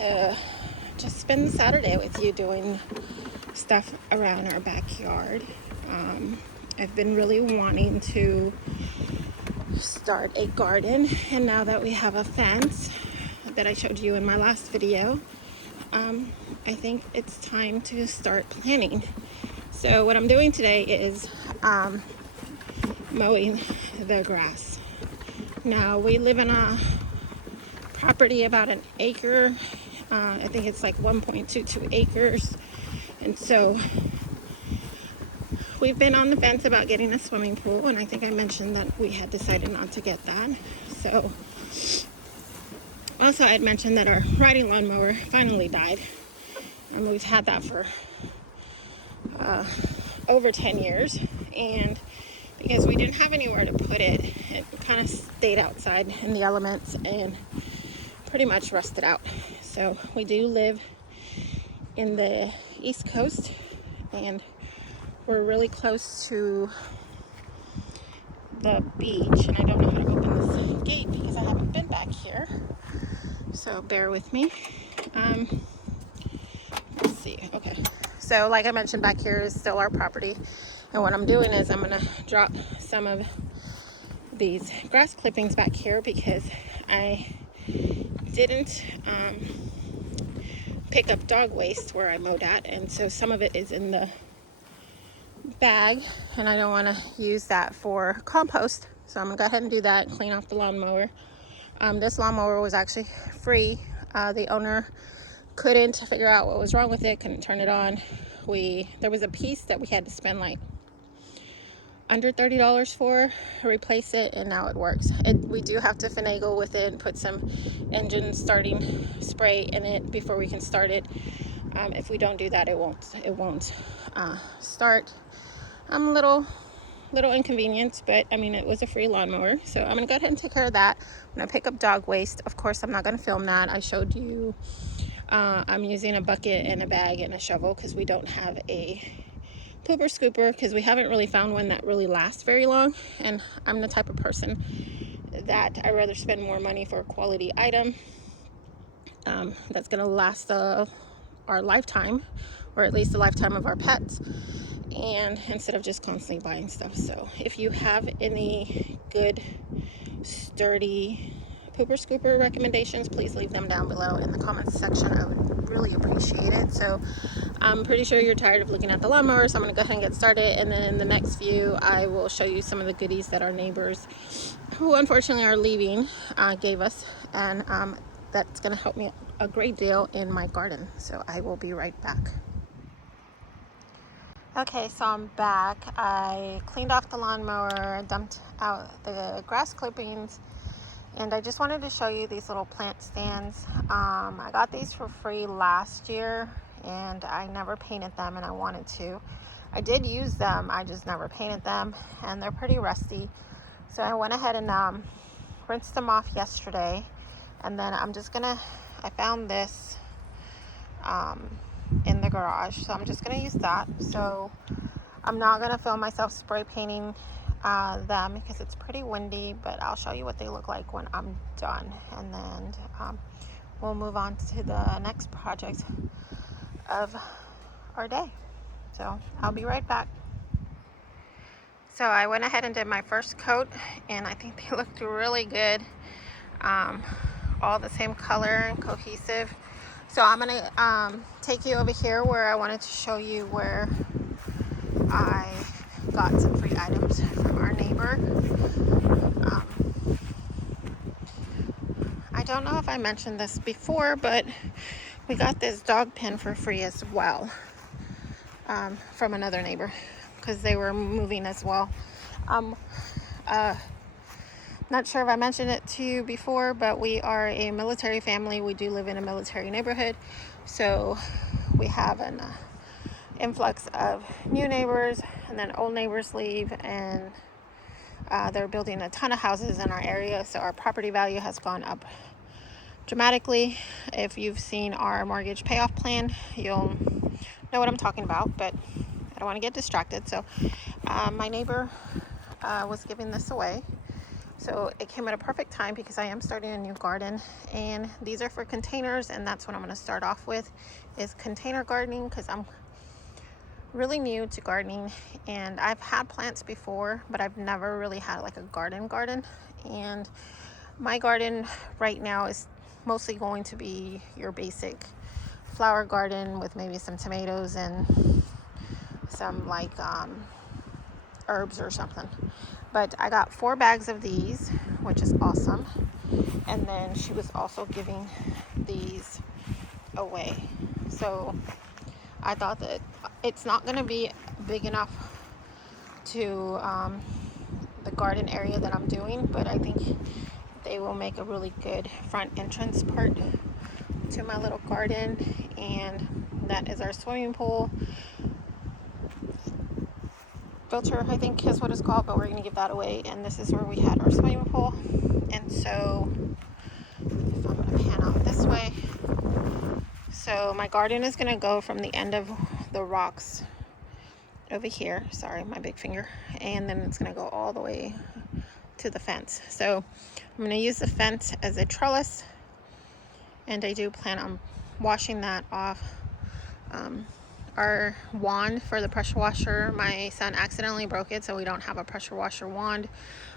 to just spend Saturday with you doing stuff around our backyard. I've been really wanting to start a garden, and now that we have a fence that I showed you in my last video, I think it's time to start planting. So what I'm doing today is mowing the grass. Now we live in a property about an acre. I think it's like 1.22 acres, and so we've been on the fence about getting a swimming pool, and I think I mentioned that we had decided not to get that. So also I had mentioned that our riding lawnmower finally died, and we've had that for over 10 years, and because we didn't have anywhere to put it, it kind of stayed outside in the elements and pretty much rusted out. So we do live in the East Coast, and we're really close to the beach, and I don't know how to open this gate because I haven't been back here, so bear with me. Let's see. Okay, so like I mentioned, back here is still our property, and what I'm doing is I'm gonna drop some of these grass clippings back here because I didn't pick up dog waste where I mowed at, and so some of it is in the bag, and I don't want to use that for compost, so I'm gonna go ahead and do that and clean off the lawnmower. This lawnmower was actually free. The owner couldn't figure out what was wrong with it, couldn't turn it on. There was a piece that we had to spend like under $30 for, replace it, and now it works. We do have to finagle with it and put some engine starting spray in it before we can start it. If we don't do that, it won't start. I'm a little inconvenienced, but I mean, it was a free lawnmower, so I'm gonna go ahead and take care of that. I'm gonna pick up dog waste. Of course, I'm not gonna film that. I showed you I'm using a bucket and a bag and a shovel because we don't have a pooper scooper, because we haven't really found one that really lasts very long, and I'm the type of person that I rather spend more money for a quality item that's gonna last our lifetime, or at least the lifetime of our pets, and instead of just constantly buying stuff. So if you have any good sturdy pooper scooper recommendations, please leave them down below in the comments section. I would really appreciate it. So I'm pretty sure you're tired of looking at the lawnmower, so I'm going to go ahead and get started, and then in the next view I will show you some of the goodies that our neighbors, who unfortunately are leaving, gave us, and that's going to help me a great deal in my garden. So I will be right back. Okay, so I'm back. I cleaned off the lawnmower, dumped out the grass clippings, and I just wanted to show you these little plant stands. I got these for free last year, and I never painted them, and I wanted to. I did use them, I just never painted them, and they're pretty rusty. So I went ahead and rinsed them off yesterday, and then I found this in the garage, so I'm just gonna use that. So I'm not gonna film myself spray painting them because it's pretty windy, but I'll show you what they look like when I'm done, and then we'll move on to the next project of our day. So I'll be right back. So I went ahead and did my first coat, and I think they looked really good, all the same color and cohesive. So I'm gonna take you over here where I wanted to show you where I got some free items from our neighbor. I don't know if I mentioned this before, but we got this dog pen for free as well, from another neighbor, because they were moving as well. Not sure if I mentioned it to you before, but we are a military family. We do live in a military neighborhood, so we have an influx of new neighbors, and then old neighbors leave, and they're building a ton of houses in our area, so our property value has gone up dramatically. If you've seen our mortgage payoff plan, you'll know what I'm talking about, but I don't want to get distracted. So my neighbor was giving this away, So it came at a perfect time because I am starting a new garden, and these are for containers, and that's what I'm going to start off with, is container gardening, because I'm really new to gardening, and I've had plants before, but I've never really had like a garden. And my garden right now is mostly going to be your basic flower garden with maybe some tomatoes and some like herbs or something. But I got 4 bags of these, which is awesome. And then she was also giving these away. So I thought that it's not going to be big enough to the garden area that I'm doing, but I think they will make a really good front entrance part to my little garden. And that is our swimming pool filter, I think is what it's called, but we're going to give that away. And this is where we had our swimming pool. And so if I'm going to pan out this way, so my garden is going to go from the end of the rocks over here, sorry, my big finger, and then it's going to go all the way to the fence. So I'm going to use the fence as a trellis, and I do plan on washing that off. Our wand for the pressure washer, my son accidentally broke it, so we don't have a pressure washer wand,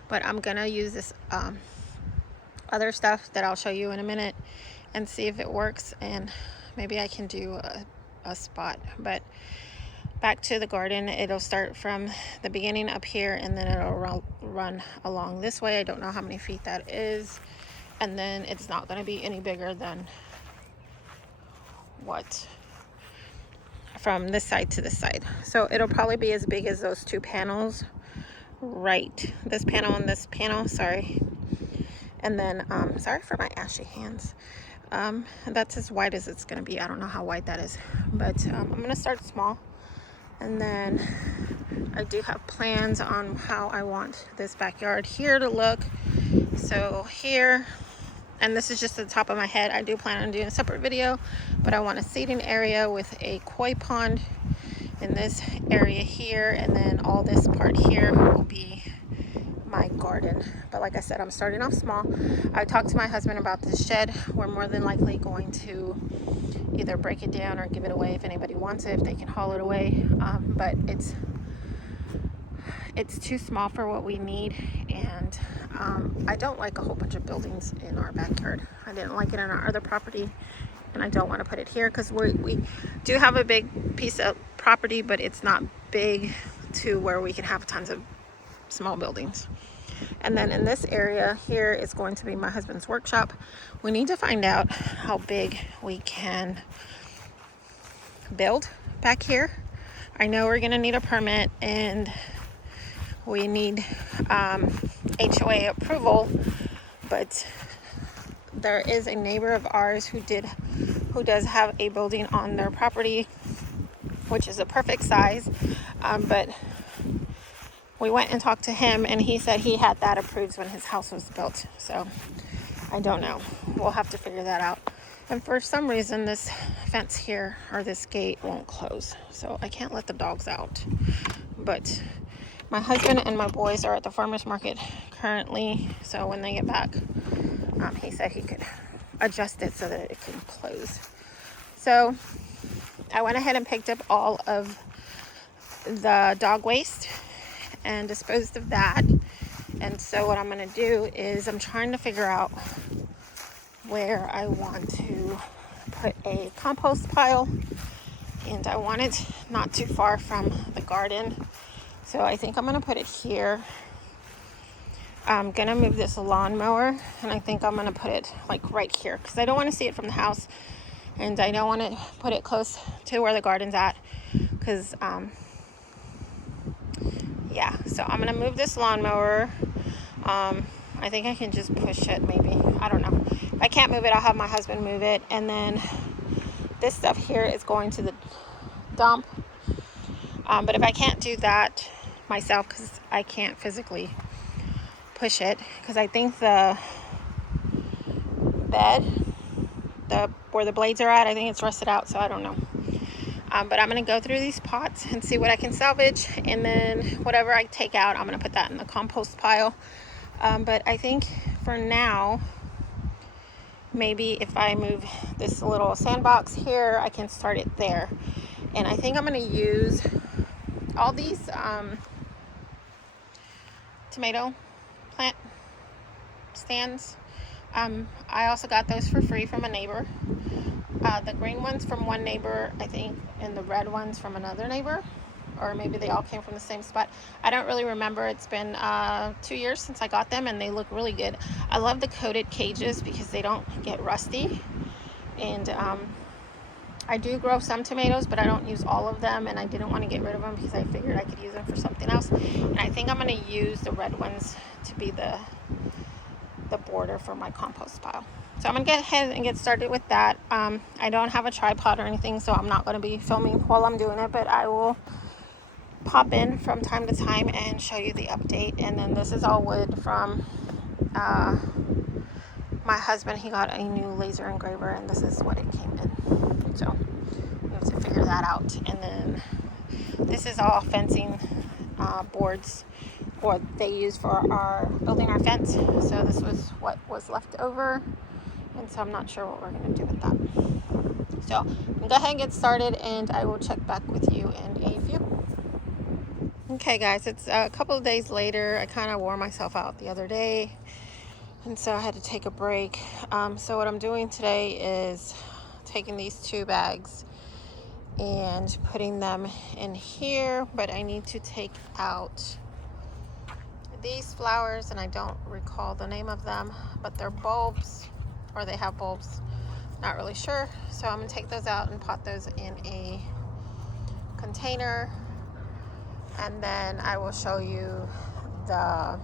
but I'm gonna use this other stuff that I'll show you in a minute and see if it works, and maybe I can do a spot. But back to the garden, it'll start from the beginning up here, and then it'll run along this way. I don't know how many feet that is, and then it's not going to be any bigger than what from this side to this side. So it'll probably be as big as those 2 panels, right, this panel and this panel, sorry. And then sorry for my ashy hands. That's as wide as it's going to be. I don't know how wide that is, but I'm going to start small. And then I do have plans on how I want this backyard here to look. So here, and this is just the top of my head, I do plan on doing a separate video, but I want a seating area with a koi pond in this area here, and then all this part here will be my garden. But like I said, I'm starting off small. I talked to my husband about this shed. We're more than likely going to either break it down or give it away if anybody wants it, if they can haul it away. But it's too small for what we need, and I don't like a whole bunch of buildings in our backyard. I didn't like it in our other property, and I don't want to put it here because we do have a big piece of property, but it's not big to where we can have tons of small buildings. And then in this area here is going to be my husband's workshop. We need to find out how big we can build back here. I know we're going to need a permit, and we need HOA approval, but there is a neighbor of ours who does have a building on their property, which is a perfect size, but we went and talked to him, and he said he had that approved when his house was built. So I don't know. We'll have to figure that out. And for some reason, this fence here, or this gate, won't close. So I can't let the dogs out. But my husband and my boys are at the farmer's market currently. So when they get back, he said he could adjust it so that it can close. So I went ahead and picked up all of the dog waste and disposed of that. And so what I'm going to do is I'm trying to figure out where I want to put a compost pile, and I want it not too far from the garden. So I think I'm going to put it here. I'm going to move this lawnmower, and I think I'm going to put it like right here because I don't want to see it from the house, and I don't want to put it close to where the garden's at because yeah, so I'm gonna move this lawnmower. I think I can just push it, maybe, I don't know. If I can't move it, I'll have my husband move it. And then this stuff here is going to the dump, but if I can't do that myself because I can't physically push it, because I think the bed, where the blades are at, I think it's rusted out, so I don't know. But I'm going to go through these pots and see what I can salvage, and then whatever I take out, I'm going to put that in the compost pile. But I think for now, maybe if I move this little sandbox here, I can start it there. And I think I'm going to use all these tomato plant stands. I also got those for free from a neighbor. The green ones from one neighbor, I think, and the red ones from another neighbor, or maybe they all came from the same spot. I don't really remember. It's been 2 years since I got them, and they look really good. I love the coated cages because they don't get rusty. And I do grow some tomatoes, but I don't use all of them, and I didn't want to get rid of them because I figured I could use them for something else. And I think I'm going to use the red ones to be the border for my compost pile. So I'm going to get ahead and get started with that. I don't have a tripod or anything, so I'm not going to be filming while I'm doing it, but I will pop in from time to time and show you the update. And then this is all wood from my husband. He got a new laser engraver, and this is what it came in. So we have to figure that out. And then this is all fencing boards, or they use for our building our fence. So this was what was left over, and so I'm not sure what we're going to do with that. So I'm going to go ahead and get started, and I will check back with you in a few. Okay guys, it's a couple of days later. I kind of wore myself out the other day, and so I had to take a break. So what I'm doing today is taking these 2 bags and putting them in here, but I need to take out these flowers, and I don't recall the name of them, but they're bulbs, or they have bulbs, not really sure. So I'm gonna take those out and pot those in a container, and then I will show you the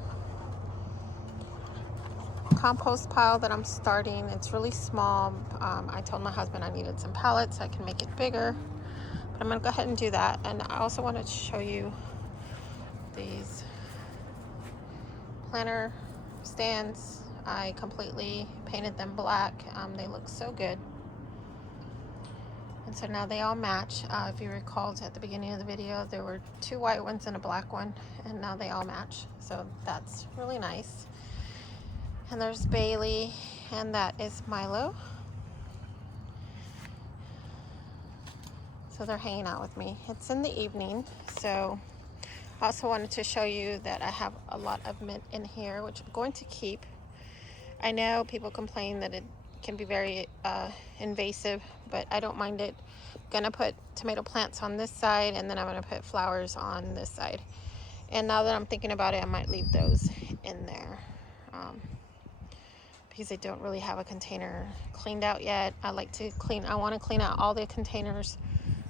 compost pile that I'm starting. It's really small. I told my husband I needed some pallets so I can make it bigger, but I'm gonna go ahead and do that. And I also wanted to show you these planter stands. I completely painted them black. They look so good, and so now they all match. If you recall, at the beginning of the video there were 2 white ones and a black one, and now they all match, so that's really nice. And there's Bailey, and that is Milo. So they're hanging out with me. It's in the evening, so I also wanted to show you that I have a lot of mint in here, which I'm going to keep. I know people complain that it can be very invasive, but I don't mind it. I'm gonna put tomato plants on this side, and then I'm gonna put flowers on this side. And now that I'm thinking about it, I might leave those in there because I don't really have a container cleaned out yet. I want to clean out all the containers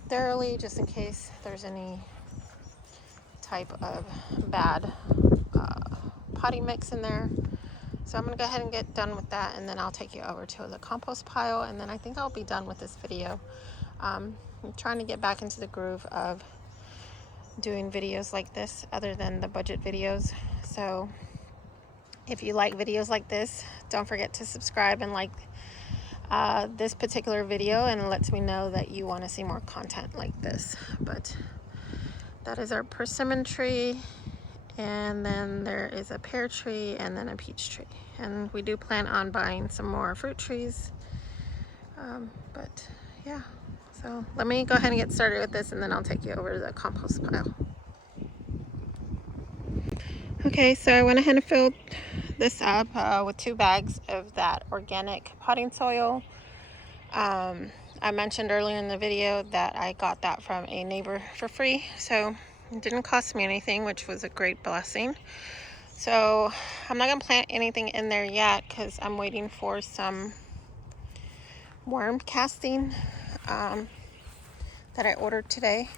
thoroughly, just in case there's any type of bad potting mix in there. So I'm going to go ahead and get done with that, and then I'll take you over to the compost pile, and then I think I'll be done with this video. I'm trying to get back into the groove of doing videos like this other than the budget videos. So if you like videos like this, don't forget to subscribe and like this particular video, and it lets me know that you want to see more content like this. But that is our persimmon tree, and then there is a pear tree, and then a peach tree. And we do plan on buying some more fruit trees. But yeah, so let me go ahead and get started with this, and then I'll take you over to the compost pile. Okay, so I went ahead and filled this up with 2 bags of that organic potting soil. I mentioned earlier in the video that I got that from a neighbor for free, so it didn't cost me anything, which was a great blessing. So I'm not gonna plant anything in there yet because I'm waiting for some worm casting that I ordered today.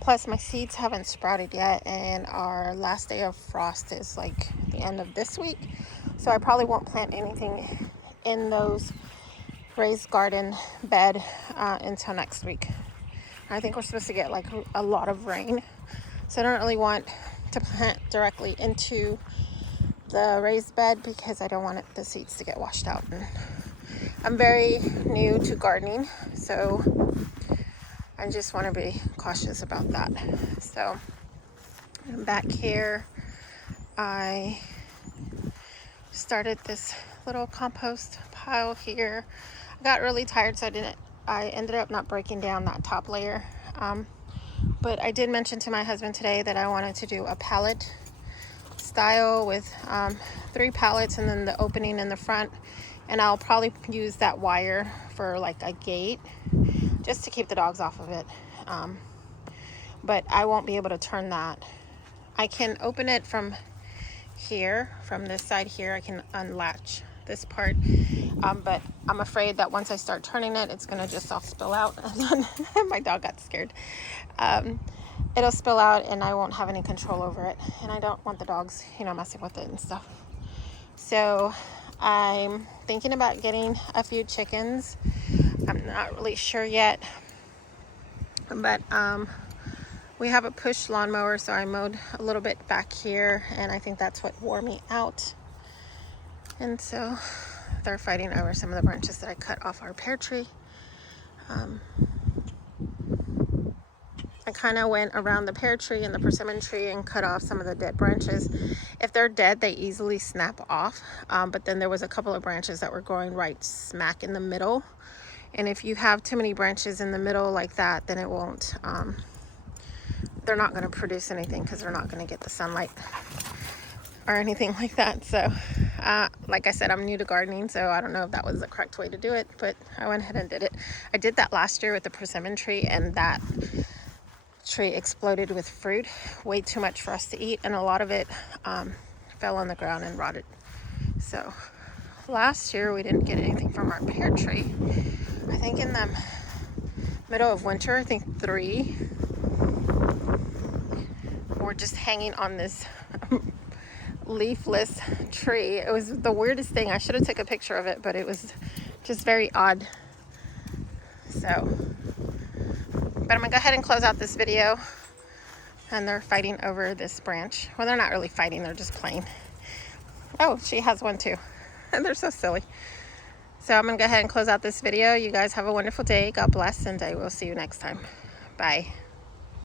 Plus my seeds haven't sprouted yet, and our last day of frost is like the end of this week, so I probably won't plant anything in those raised garden bed until next week. I think we're supposed to get like a lot of rain, so I don't really want to plant directly into the raised bed because I don't want the seeds to get washed out. And I'm very new to gardening, so I just want to be cautious about that. So I'm back here I started this little compost pile here. I got really tired, so I ended up not breaking down that top layer. But I did mention to my husband today that I wanted to do a pallet style with 3 pallets and then the opening in the front. And I'll probably use that wire for like a gate just to keep the dogs off of it. But I won't be able to turn that. I can open it from here, from this side here. I can unlatch this part, but I'm afraid that once I start turning it, it's gonna just all spill out. And then my dog got scared. It'll spill out and I won't have any control over it, and I don't want the dogs, messing with it and stuff. So I'm thinking about getting a few chickens. I'm not really sure yet, but we have a push lawnmower, so I mowed a little bit back here, and I think that's what wore me out. And so they're fighting over some of the branches that I cut off our pear tree. I kind of went around the pear tree and the persimmon tree and cut off some of the dead branches. If they're dead, they easily snap off, but then there was a couple of branches that were growing right smack in the middle. And if you have too many branches in the middle like that, then it won't, they're not going to produce anything because they're not going to get the sunlight or anything like that. So like I said, I'm new to gardening, so I don't know if that was the correct way to do it, but I went ahead and did it. I did that last year with the persimmon tree, and that tree exploded with fruit, way too much for us to eat, and a lot of it fell on the ground and rotted. So last year we didn't get anything from our pear tree. I think in the middle of winter, I think 3 were just hanging on this leafless tree. It was the weirdest thing. I should have took a picture of it, but it was just very odd. So, but I'm gonna go ahead and close out this video. And they're fighting over this branch. Well, they're not really fighting, they're just playing. Oh, she has one too. And they're so silly. So I'm gonna go ahead and close out this video. You guys have a wonderful day. God bless, and I will see you next time. Bye.